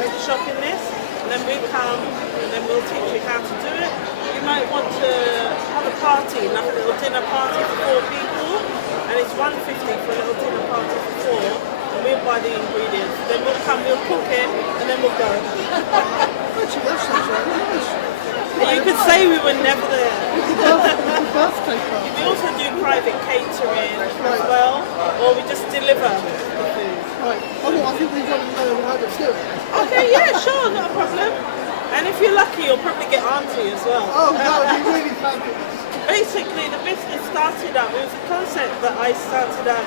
workshop in this, and then we come and then we'll teach you how to do it. You might want to have a party, like a little dinner party for 4 people, and it's $150 for a little dinner party for 4, and we'll buy the ingredients. Then we'll come, we'll cook it, and then we'll go. Actually, that sounds very nice. You could say we were never there. Birthday party. We also do private catering as well, or we just deliver the food. Right. Oh, I think we've got to know how to do it. Okay, yeah, sure, not a problem. And if you're lucky, you'll probably get auntie as well. Oh, that would be really fabulous. Basically, the business started up, it was a concept that I started up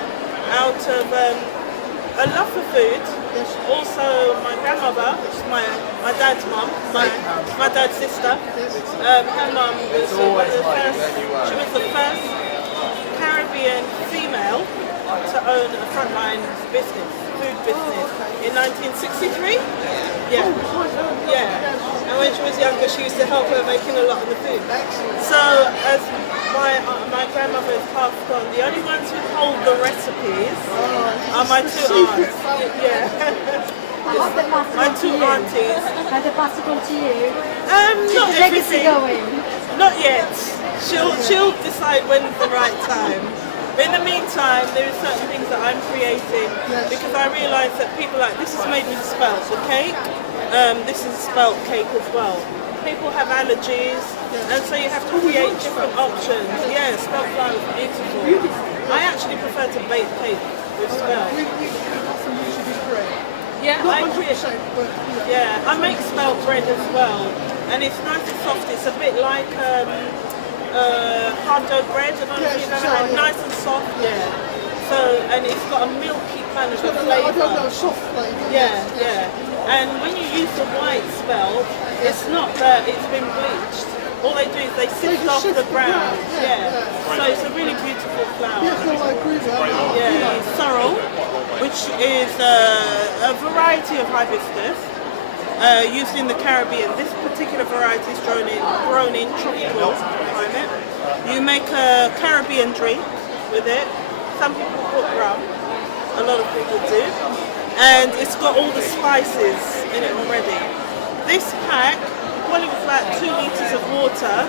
out of a love for food. Yes. Also, my grandmother, which is my dad's mum, my dad's sister, her mum was one of the first, she was the first Caribbean female to own a frontline business, food business, in 1963. Yeah, yeah. And when she was younger, she used to help her making a lot of the food. So as my grandmother has passed on, the only ones who hold the recipes are my 2 aunts. Yeah. My 2 aunties. Are they possible to you? Not Is the legacy everything. going? Not yet. She'll decide when's the right time. But in the meantime, there are certain things that I'm creating because I realise that people like, this is made with spelt, the cake. This is spelt cake as well. People have allergies, and so you have to create different options. Yeah, spelt flour is beautiful. I actually prefer to bake cake with spelt. We often usually do bread. Yeah, I create. 100%, but Yeah, I make spelt bread as well, and it's nice and soft. It's a bit like hard dough bread. I don't know if you've ever had nice and soft. Yeah. So, and it's got a milky kind of I flavour. don't know, soft flavour. Yeah, yeah. And when you use the white spelt, it's not that it's been bleached. All they do is they sift off the brown. Yeah. So it's a really beautiful flour. Yes, no, I agree with that. Yeah, sorrel, which is a variety of hibiscus used in the Caribbean. This particular variety is grown in tropical climate. You make a Caribbean drink with it. Some people put rum. A lot of people do. And it's got all the spices in it already. This pack, well, it was like 2 litres of water.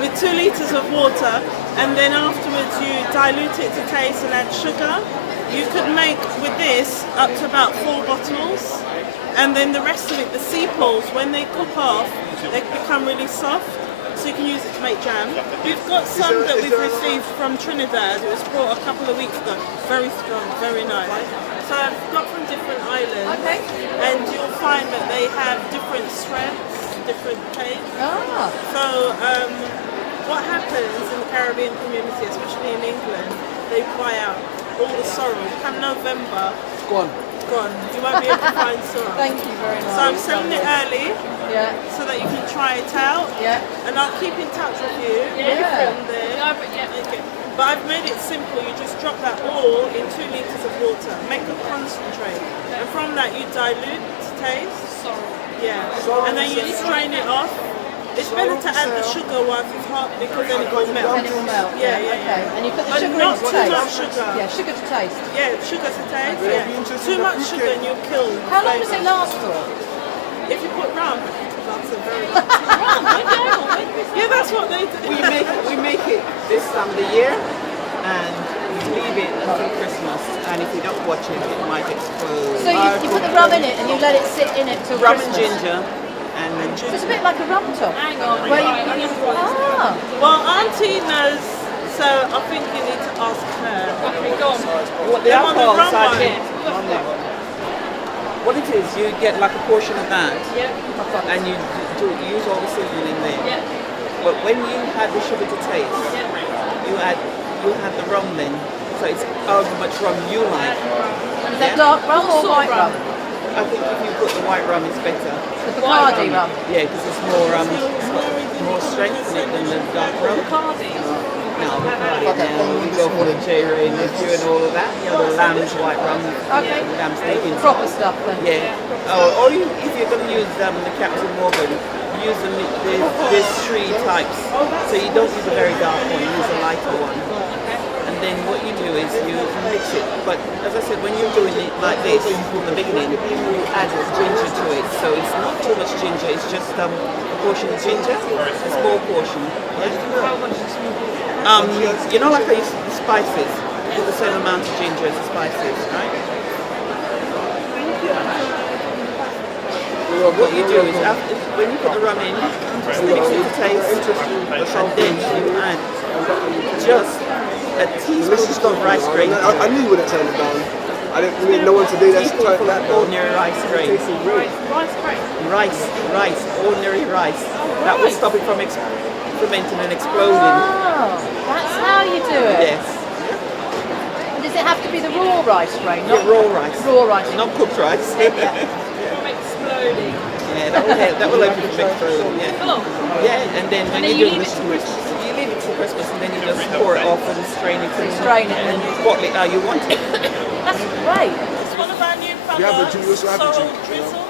With 2 litres of water, and then afterwards you dilute it to taste and add sugar. You could make with this up to about 4 bottles, and then the rest of it, the sepals, when they cook off, they become really soft, so you can use it to make jam. We've got some that we've received from Trinidad. It was brought a couple of weeks ago. Very strong, very nice. So I've got from different islands, and you'll find that they have different strengths, different tastes. Ah, So what happens in the Caribbean community, especially in England, they buy out all the sorrel. Come November, Go on. gone. You won't be able to find sorrel. thank you very much. So I'm selling it early Yeah, so that you can try it out. yeah. And I'll keep in touch with you Yeah. from there. Okay. But I've made it simple. You just drop that all in 2 litres of water. Make a concentrate. And from that you dilute to taste. Yeah. And then you strain it off. It's better to add the sugar once it's hot because then it will melt. Then it will melt. Yeah, yeah, Okay. yeah. And you put the But sugar not in to too taste. much sugar. Yeah, sugar to taste. Yeah, sugar to taste. Yeah. Too much sugar and you'll kill. the How long does flavour. it last for? If you put rum, it lasts a very long time. Yeah, that's what they do. We make it this time of the year, and we leave it until Christmas. And if you don't watch it, it might explode. So you put the rum in it and you let it sit in it till Rum and Christmas. ginger, and So it's a bit like a rum top. Hang on. Well, Auntie knows, so I think you need to ask her. what the Them on the alcohol rum side one. of it. What it is, you get like a portion of that, and you use all the seasoning there. But when you add the sugar to taste, you add the rum then. So it's however much rum you like. Is that dark rum or white rum? I think if you put the white rum, it's better. The Bacardi rum. Yeah, because it's more strength in it than the dark rum. No, Bacardi. Now we go for the J-Ray and and all of that. You know, the lamb's white rum, Okay. lamb steak. And Proper stuff then. yeah. Oh, or if you're going to use the Captain Morgan, use there's 3 types. So you don't use a very dark one, you use a lighter one. And then what you do is you mix it. But as I said, when you're doing it like this from the beginning, you add ginger to it. So it's not too much ginger, it's just a portion of ginger, a small portion. Yeah? You know, like I use the spices, put the same amount of ginger as the spices, right? What you do is after, when you put the rum in, just mix it to taste, and then you add just a teaspoon of rice grain. I knew you wouldn't turn it down. I didn't need no one today that's turned that down. Ordinary rice grain. Rice, ordinary rice. That will stop it from fermenting and exploding. Oh, that's how you do it. Yes. Does it have to be the raw rice grain? Not raw rice. Raw rice. Not cooked rice. Exploding. Yeah, that will help you to make through. Yeah. Yeah, and then when you do this, you leave it till Christmas, and then you just pour it off and strain it. Strain it. And bottle it how you want it. That's great. It's one of our new You have a products, juice, you have a Soul juice. Drizzle.